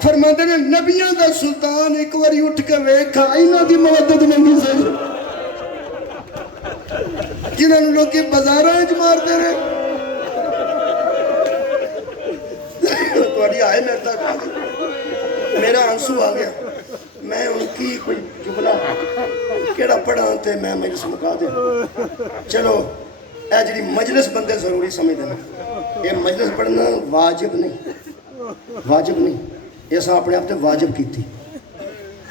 ਫਰਮਾਉਂਦੇ ਨੇ ਨਬੀਆਂ ਦਾ ਸੁਲਤਾਨ ਇੱਕ ਵਾਰੀ ਉੱਠ ਕੇ ਵੇਖਾ ਇਹਨਾਂ ਦੀ ਮਦਦ ਮੰਗੀ ਸੀ ਜਿਨ੍ਹਾਂ ਨੂੰ ਲੋਕੀ ਬਾਜ਼ਾਰਾਂ 'ਚ ਮਾਰਦੇ ਨੇ। ਤੁਹਾਡੀ ਆਏ ਮੇਰੇ ਤੱਕ ਮੇਰਾ ਆਂਸੂ ਆ ਗਿਆ। ਮੈਂ ਹੁਣ ਕੀ ਕੋਈ ਜੁਮਲਾ ਕਿਹੜਾ ਪੜਾਂ ਤੇ ਮੈਂ ਮਜਲਿਸ ਮੁਕਾ ਦੇ। ਚਲੋ ਇਹ ਜਿਹੜੀ ਮਜਲਿਸ ਬੰਦੇ ਜ਼ਰੂਰੀ ਸਮਝਦੇ ਨੇ, ਇਹ ਮਜਲਿਸ ਪੜ੍ਹਨਾ ਵਾਜਿਬ ਨਹੀਂ, ਵਾਜਿਬ ਨਹੀਂ, ਇਹ ਅਸਾਂ ਆਪਣੇ ਆਪ ਤੇ ਵਾਜਿਬ ਕੀਤੀ।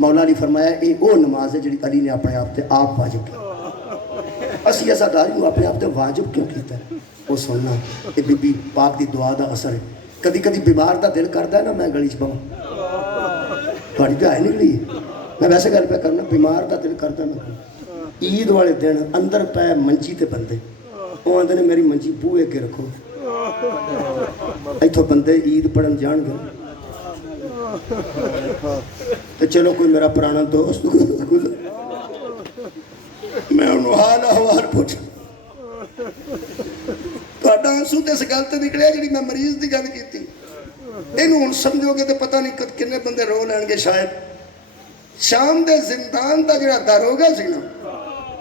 ਮੌਲਾ ਨੇ ਫਰਮਾਇਆ ਇਹ ਉਹ ਨਮਾਜ਼ ਹੈ ਜਿਹੜੀ ਅਲੀ ਨੇ ਆਪਣੇ ਆਪ ਤੇ ਆਪ ਵਾਜਿਬ ਕੀਤੀ। ਅਸੀਂ ਅਜ਼ਾਦਾਰੀ ਨੂੰ ਆਪਣੇ ਆਪ ਤੇ ਵਾਜਿਬ ਕਿਉਂ ਕੀਤਾ? ਉਹ ਸੁਣਨਾ ਇਹ ਬੀਬੀ ਪਾਕ ਦੀ ਦੁਆ ਦਾ ਅਸਰ ਹੈ। ਕਦੀ ਕਦੀ ਬਿਮਾਰ ਦਾ ਦਿਲ ਕਰਦਾ ਹੈ ਨਾ ਮੈਂ ਗਲੀ 'ਚ ਪਵਾਂ, ਤੁਹਾਡੀ ਤਾਂ ਹੈ ਨਿਕਲੀ ਮੈਂ ਵੈਸੇ ਗੱਲ ਪਿਆ ਕਰਨਾ, ਬਿਮਾਰ ਦਾ ਦਿਲ ਕਰਦਾ ਨਾ। ਈਦ ਵਾਲੇ ਦਿਨ ਅੰਦਰ ਪੈ ਮੰਜੀ ਤੇ ਬੰਦੇ ਉਹ ਆਂਦੇ ਨੇ ਮੇਰੀ ਮੰਜੀ ਬੂਹੇ ਅੱਗੇ ਰੱਖੋ, ਇੱਥੋਂ ਬੰਦੇ ਈਦ ਪੜਨ ਜਾਣਗੇ। ਤੇ ਚਲੋ ਕੋਈ ਮੇਰਾ ਪੁਰਾਣਾ ਦੋਸਤ ਮੈਂ ਉਹਨੂੰ ਹਾਲ ਅਹਵਾਲ ਪੁੱਛ, ਤੁਹਾਡਾ ਆਂਸੂ ਤੇ ਇਸ ਗੱਲ ਤੇ ਨਿਕਲਿਆ ਜਿਹੜੀ ਮੈਂ ਮਰੀਜ਼ ਦੀ ਗੱਲ ਕੀਤੀ। ਇਹਨੂੰ ਹੁਣ ਸਮਝੋਗੇ ਤੇ ਪਤਾ ਨਹੀਂ ਕਿੰਨੇ ਬੰਦੇ ਰੋ ਲੈਣਗੇ ਸ਼ਾਇਦ। ਸ਼ਾਮ ਦੇ ਜ਼ਿੰਦਾਨ ਦਾ ਜਿਹੜਾ ਦਰੋਗਾ ਸੀ ਨਾ,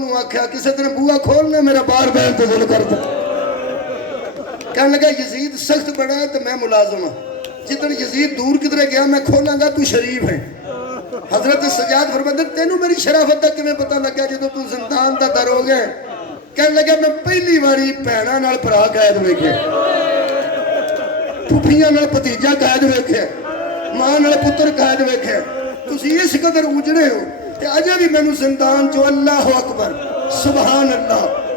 ਨੂੰ ਆਖਿਆ ਕਿਸੇ ਦਿਨ ਬੂਆ ਖੋਲਣਾ ਮੇਰਾ ਬਾਹਰ ਬੈਠ ਤੇ ਦਿਲ ਕਰਦਾ। ਕਹਿਣ ਲੱਗਾ ਯਜ਼ੀਦ ਸਖਤ ਬੜਾ ਹੈ ਤੇ ਮੈਂ ਮੁਲਾਜ਼ਮ ਹਾਂ, ਜਿੱਦਣ ਯਜ਼ੀਦ ਦੂਰ ਕਿਧਰੇ ਗਿਆ ਮੈਂ ਖੋਲਾਂਗਾ ਤੂੰ ਸ਼ਰੀਫ ਹੈ। ਹਜ਼ਰਤ ਸੱਜਾਦ ਫਰਮਾਉਂਦੇ ਤੈਨੂੰ ਮੇਰੀ ਸ਼ਰਾਫਤ ਦਾ ਕਿਵੇਂ ਪਤਾ ਲੱਗਾ ਜਦੋਂ ਤੂੰ ਜ਼ਿੰਦਾਨ ਦਾ ਦਰੋਗਾ? ਕਹਿਣ ਲੱਗਾ ਮੈਂ ਪਹਿਲੀ ਵਾਰੀ ਭੈਣਾਂ ਨਾਲ ਭਰਾ ਕੈਦ ਵੇਖਿਆ, ਫੁੱਫੀਆਂ ਨਾਲ ਭਤੀਜਾ ਕੈਦ ਵੇਖਿਆ, ਮਾਂ ਨਾਲ ਪੁੱਤਰ ਕੈਦ ਵੇਖਿਆ। ਤੁਸੀਂ ਇਸ ਕਦਰ ਉਜੜੇ ਹੋ ਤੇ ਅਜੇ ਵੀ ਮੈਨੂੰ ਜ਼ਿੰਦਾਨ ਚੋਂ ਅੱਲਾਹੁ ਅਕਬਰ, ਸੁਭਾਨ ਅੱਲਾਹ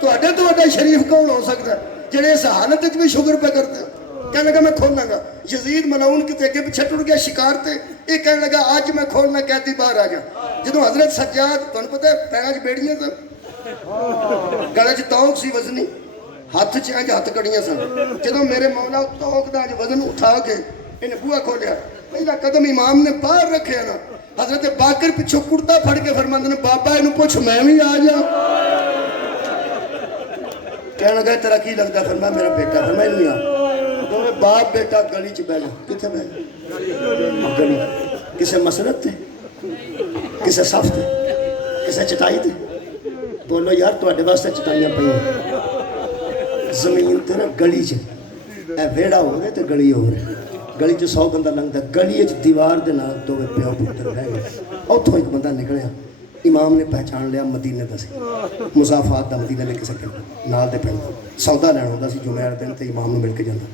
ਤੁਹਾਡੇ ਤੋਂ ਵੱਡਾ ਸ਼ਰੀਫ ਕੌਣ ਹੋ ਸਕਦਾ ਜਿਹੜੇ ਇਸ ਹਾਲਤ ਵਿੱਚ ਵੀ ਸ਼ੁਕਰ ਪੇ ਕਰਦੇ? ਕਹਿਣ ਲੱਗਾ ਮੈਂ ਖੋਲਾਂਗਾ। ਯਜ਼ੀਦ ਮਲਾਉਨ ਕਿਤੇ ਅੱਗੇ ਪਿੱਛੇ ਟੁੱਟ ਗਿਆ ਸ਼ਿਕਾਰ ਤੇ, ਇਹ ਕਹਿਣ ਲੱਗਾ ਅੱਜ ਮੈਂ ਖੋਲਣਾ, ਕੈਦੀ ਬਾਹਰ ਆ ਗਿਆ। ਜਦੋਂ ਹਜ਼ਰਤ ਸੱਜਾਦ, ਤੁਹਾਨੂੰ ਪਤਾ ਪੈਰਾਂ 'ਚ ਬੇੜੀਆਂ ਸਨ, ਗਲੇ 'ਚ ਤੌਕ ਸੀ ਵਜ਼ਨੀ, ਹੱਥ 'ਚ ਇੰਜ ਹੱਥ ਕੜੀਆਂ ਸਨ। ਜਦੋਂ ਮੇਰੇ ਮੌਲਾ ਤੌਕ ਦਾ ਵਜ਼ਨ ਉਠਾ ਕੇ ਇਹਨੇ ਬੂਹਾ ਖੋਲਿਆ, ਪਹਿਲਾ ਕਦਮ ਇਮਾਮ ਨੇ ਬਾਹਰ ਰੱਖਿਆ ਨਾ, ਹਜ਼ਰਤ ਬਾਕਰ ਪਿੱਛੋਂ ਕੁੜਤਾ ਫੜ ਕੇ ਫਰਮਾਉਂਦੇ ਨੇ ਬਾਬਾ ਇਹਨੂੰ ਪੁੱਛ ਮੈਂ ਵੀ ਆ ਜਾ। ਕਹਿਣ ਲੱਗਾ ਤੇਰਾ ਕੀ ਲੱਗਦਾ? ਫਰਮਾਇਆ ਮੇਰਾ ਬੇਟਾ। ਫਰਮਾਇਆ ਨਹੀਂ ਆ। ਦੋਵੇਂ ਬਾਪ ਬੇਟਾ ਗਲੀ 'ਚ ਬਹਿ ਜਾ। ਕਿੱਥੇ ਬਹਿ ਜਾ? ਗਲੀ। ਕਿਸੇ ਮਸਰਤ ਤੇ, ਕਿਸੇ ਸਫ ਤੇ, ਕਿਸੇ ਚਟਾਈ ਤੇ। ਬੋਲੋ ਯਾਰ ਤੁਹਾਡੇ ਵਾਸਤੇ ਚਟਾਈਆਂ ਪਈਆਂ ਜ਼ਮੀਨ ਤੇ ਨਾ, ਗਲੀ 'ਚ ਇਹ ਵਿਹੜਾ ਹੋ ਰਿਹਾ ਤੇ ਗਲੀ ਹੋ ਰਹੀ। ਗਲੀ 'ਚ 100 ਬੰਦਾ ਲੰਘਦਾ, ਗਲੀ 'ਚ ਦੀਵਾਰ ਦੇ ਨਾਲ ਦੋਵੇਂ ਪਿਓ ਪੁੱਤਰ ਰਹਿ ਗਏ। ਉੱਥੋਂ ਇੱਕ ਬੰਦਾ ਨਿਕਲਿਆ, ਇਮਾਮ ਨੇ ਪਹਿਚਾਣ ਲਿਆ ਮਦੀਨੇ ਦਾ ਸੀ, ਮੁਜ਼ਾਫਾਤ ਦਾ, ਮਦੀਨੇ ਦੇ ਕਿਸੇ ਪਿੰਡ ਨਾਲ ਦੇ ਪਿੰਡ ਸੌਦਾ ਲੈਣ ਆਉਂਦਾ ਸੀ ਜੁਮੇ ਵਾਲੇ ਦਿਨ ਤੇ ਇਮਾਮ ਨੂੰ ਮਿਲ ਕੇ ਜਾਂਦਾ।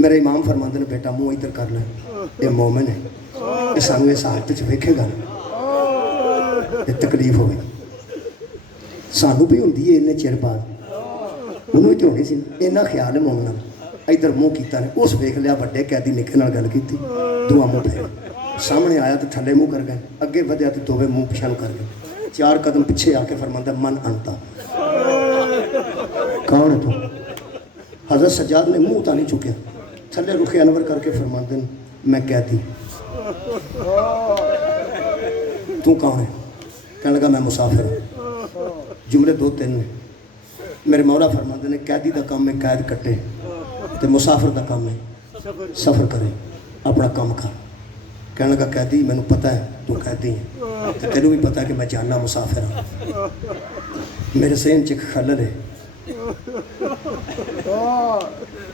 ਮੇਰੇ ਇਮਾਮ ਫਰਮਾਉਂਦੇ ਨੇ ਬੇਟਾ ਮੂੰਹ ਇੱਧਰ ਕਰ ਲੈ, ਇਹ ਮੋਮਨ ਹੈ, ਇਹ ਸਾਨੂੰ ਇਸ ਹਾਲਤ 'ਚ ਵੇਖੇਗਾ ਤੇ ਤਕਲੀਫ ਹੋਵੇ। ਸਾਨੂੰ ਵੀ ਹੁੰਦੀ ਹੈ ਇੰਨੇ ਚਿਰ ਬਾਅਦ, ਉਹਨੂੰ ਵੀ ਹੋਣੀ ਸੀ। ਇੰਨਾ ਖਿਆਲ ਹੈ ਮੋਮਨਾਂ ਦਾ। ਇੱਧਰ ਮੂੰਹ ਕੀਤਾ ਨੇ, ਉਸ ਵੇਖ ਲਿਆ ਵੱਡੇ ਕੈਦੀ ਨਿੱਕੇ ਨਾਲ ਗੱਲ ਕੀਤੀ, ਦੁਆ ਮੂੰਹ ਪੈ ਸਾਹਮਣੇ ਆਇਆ ਤੇ ਥੱਲੇ ਮੂੰਹ ਕਰ ਗਏ, ਅੱਗੇ ਵਧਿਆ ਤੇ ਦੋਵੇਂ ਮੂੰਹ ਪਿਛਾਂ ਨੂੰ ਕਰ ਗਏ। 4 ਕਦਮ ਪਿੱਛੇ ਆ ਕੇ ਫਰਮਾਉਂਦਾ ਮਨ ਅੰਤਾ, ਕੌਣ ਹੈ ਤੂੰ? ਹਜ਼ਰਤ ਸੱਜਾਦ ਨੇ ਮੂੰਹ ਤਾਂ ਨਹੀਂ ਚੁੱਕਿਆ, ਥੱਲੇ ਰੁਖੇ ਅਨਵਰ ਕਰਕੇ ਫਰਮਾਉਂਦੇ ਨੇ ਮੈਂ ਕੈਦੀ। ਤੂੰ ਕੌਣ ਹੈ? ਕਹਿਣ ਲੱਗਾ ਮੈਂ ਮੁਸਾਫਿਰ ਹਾਂ। ਜੁਮਲੇ 2-3 ਨੇ। ਮੇਰੇ ਮੌਲਾ ਫਰਮਾਉਂਦੇ ਨੇ ਕੈਦੀ ਦਾ ਕੰਮ ਹੈ ਕੈਦ ਕੱਟੇ ਤੇ ਮੁਸਾਫਿਰ ਦਾ ਕੰਮ ਹੈ ਸਫ਼ਰ ਕਰੇ, ਆਪਣਾ ਕੰਮ ਕਰ। ਕਹਿਣ ਲੱਗਾ ਕੈਦੀ ਮੈਨੂੰ ਪਤਾ ਹੈ ਤੂੰ ਕੈਦੀ ਹੈ ਤੇ ਤੈਨੂੰ ਵੀ ਪਤਾ ਕਿ ਮੈਂ ਜਾਨਾ ਮੁਸਾਫਿਰ ਹਾਂ। ਮੇਰੇ ਸਹਿਨ 'ਚ ਇੱਕ ਖਲਲ ਹੈ,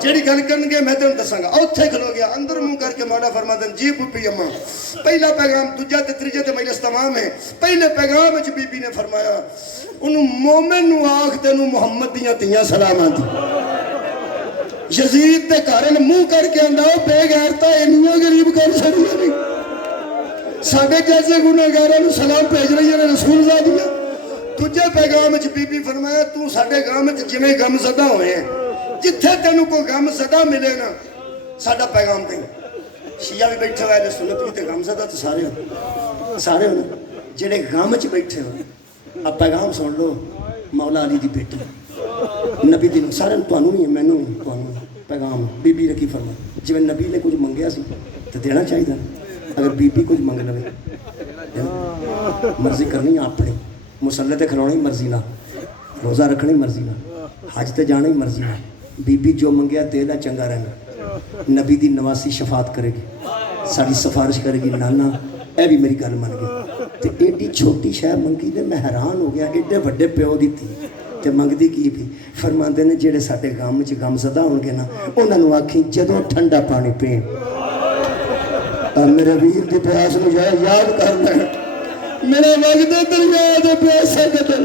ਜਿਹੜੀ ਗੱਲ ਕਰਨਗੇ ਮੈਂ ਤੈਨੂੰ ਦੱਸਾਂਗਾ। ਉੱਥੇ ਖਲੋ ਗਿਆ ਅੰਦਰ ਮੂੰਹ ਕਰਕੇ ਮੌਲਾ ਫਰਮਾਉਂਦੇ ਜੀ ਬੁੱਪੀ ਅੰਮਾ ਪਹਿਲਾ ਪੈਗਾਮ, ਦੂਜਾ ਤੇ ਤੀਜਾ ਤੇ ਮਜਲਿਸ ਤਮਾਮ ਹੈ। ਪਹਿਲੇ ਪੈਗਾਮ ਵਿੱਚ ਬੀਬੀ ਨੇ ਫਰਮਾਇਆ ਉਹਨੂੰ ਮੂਮਿਨ ਨੂੰ ਆਖ ਤੈਨੂੰ ਮੁਹੰਮਦ ਦੀਆਂ ਧੀਆਂ ਸਲਾਮਾਂ ਦੀ। ਯਜ਼ੀਦ ਦੇ ਘਰ ਨੇ ਮੂੰਹ ਕਰਕੇ ਆਂਦਾ ਉਹ ਬੇਗੈਰਤਾ ਇੰਨੀਆਂ ਗਰੀਬ ਕਰ ਸਕਦੀਆਂ ਨਹੀਂ, ਸਾਡੇ ਜੈਸੇ ਗੁਨਾਹਗਾਰਾਂ ਨੂੰ ਸਲਾਮ ਭੇਜ ਰਹੀਆਂ ਨੇ ਰਸੂਲullah ਦੀਆਂ। ਦੂਜੇ ਪੈਗਾਮ ਵਿੱਚ ਬੀਬੀ ਫਰਮਾਇਆ ਤੂੰ ਸਾਡੇ ਗਮ ਵਿੱਚ ਜਿਵੇਂ ਗਮਜ਼ਦਾ ਹੋਏ ਹੈ, ਜਿੱਥੇ ਤੈਨੂੰ ਕੋਈ ਗਮ ਸਦਾ ਮਿਲੇ ਨਾ ਸਾਡਾ ਪੈਗਾਮ ਦੇ। ਸ਼ੀਆ ਵੀ ਬੈਠੇ ਹੋਏ ਨੇ, ਸੁਨਨਤ ਵੀ ਤੇ ਗਮ ਸਦਾ ਤੇ ਸਾਰੇ ਹੋ ਜਿਹੜੇ ਗਮ 'ਚ ਬੈਠੇ ਹੋ। ਆ ਪੈਗਾਮ ਸੁਣ ਲਓ ਮੌਲਾ ਅਲੀ ਦੀ ਬੇਟੀ ਨਬੀ ਦੀ, ਸਾਰਿਆਂ ਨੂੰ, ਤੁਹਾਨੂੰ ਨਹੀਂ ਮੈਨੂੰ ਨਹੀਂ, ਤੁਹਾਨੂੰ ਪੈਗਾਮ। ਬੀਬੀ ਨੇ ਕੀ ਫਰਮਾਇਆ, ਜਿਵੇਂ ਨਬੀ ਨੇ ਕੁਝ ਮੰਗਿਆ ਸੀ ਤੇ ਦੇਣਾ ਚਾਹੀਦਾ। ਅਗਰ ਬੀਬੀ ਕੁਝ ਮੰਗ ਲਵੇ, ਮਰਜ਼ੀ ਕਰਨੀ ਆਪਣੀ, ਮੁਸੱਲੇ ਤੇ ਖਲੋਣਾ ਹੀ ਮਰਜ਼ੀ ਨਾਲ, ਰੋਜ਼ਾ ਰੱਖਣਾ ਹੀ ਮਰਜ਼ੀ ਨਾਲ, ਹਜ ਤੇ ਜਾਣਾ ਹੀ ਮਰਜ਼ੀ ਨਾਲ। ਬੀਬੀ ਜੋ ਮੰਗਿਆ ਦੇ ਦਾ ਚੰਗਾ ਰਹਿਣਾ। ਨਬੀ ਦੀ ਨਵਾਸੀ ਸ਼ਫਾਤ ਕਰੇਗੀ, ਸਾਡੀ ਸਿਫਾਰਿਸ਼ ਕਰੇਗੀ। ਨਾਨਾ ਇਹ ਵੀ ਮੇਰੀ ਗੱਲ ਮੰਨ ਗਏ ਤੇ ਏਡੀ ਛੋਟੀ ਸ਼ੈ ਮੰਗੀ ਨੇ, ਮੈਂ ਹੈਰਾਨ ਹੋ ਗਿਆ। ਏਡੇ ਵੱਡੇ ਪਿਓ ਦੀ ਧੀ ਤੇ ਮੰਗਦੀ ਕੀ ਵੀ। ਫਰਮਾਉਂਦੇ ਨੇ ਜਿਹੜੇ ਸਾਡੇ ਗਮ 'ਚ ਗਮਜ਼ਦਾ ਹੋਣਗੇ ਨਾ ਉਹਨਾਂ ਨੂੰ ਆਖੀ ਜਦੋਂ ਠੰਡਾ ਪਾਣੀ ਪੀਣ। ਮੇਰੇ ਵੀਰ ਦੀ ਪਿਆਸ ਨੂੰ ਯਾਦ ਕਰ ਲੈਣ, ਮੇਰੇ ਵਗਦੇ ਦਰਿਆ ਦੇ ਪਿਆਸੇ ਕਦਲ।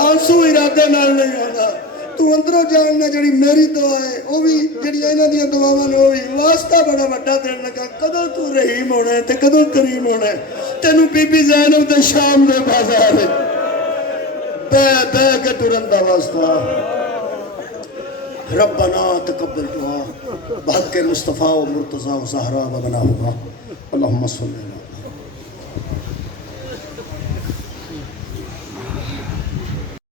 ਆਂਸੂ ਇਰਾਦੇ ਨਾਲ ਨਹੀਂ ਆਉਂਦਾ। ਤੂੰ ਅੰਦਰੋਂ ਜਾਣਨਾ ਜਿਹੜੀ ਮੇਰੀ ਦੁਆ ਹੈ ਉਹ ਵੀ ਜਿਹੜੀਆਂ ਇਹਨਾਂ ਦੀਆਂ ਦੁਆਵਾਂ ਨੇ ਉਹ ਵੀ। ਵਾਸਤਾ ਬੜਾ ਵੱਡਾ ਦੇਣ ਲੱਗਾ, ਕਦੋਂ ਤੂੰ ਰਹੀਮ ਹੋਣਾ ਹੈ ਤੇ ਕਦੋਂ ਕਰੀਮ ਹੋਣਾ ਹੈ। ਤੈਨੂੰ ਬੀਬੀ ਜ਼ੈਨਬ ਦੇ ਸ਼ਾਮ ਦੇ ਬਾਜ਼ਾਰ ਵਿੱਚ ਬੈ ਕੇ ਤੁਰਨ ਦਾ ਵਾਸਤਾ। ربنا تقبل دعا بحق مصطفیٰ و مرتضیٰ و زہرا و بنا ہوگا اللہم صلی اللہ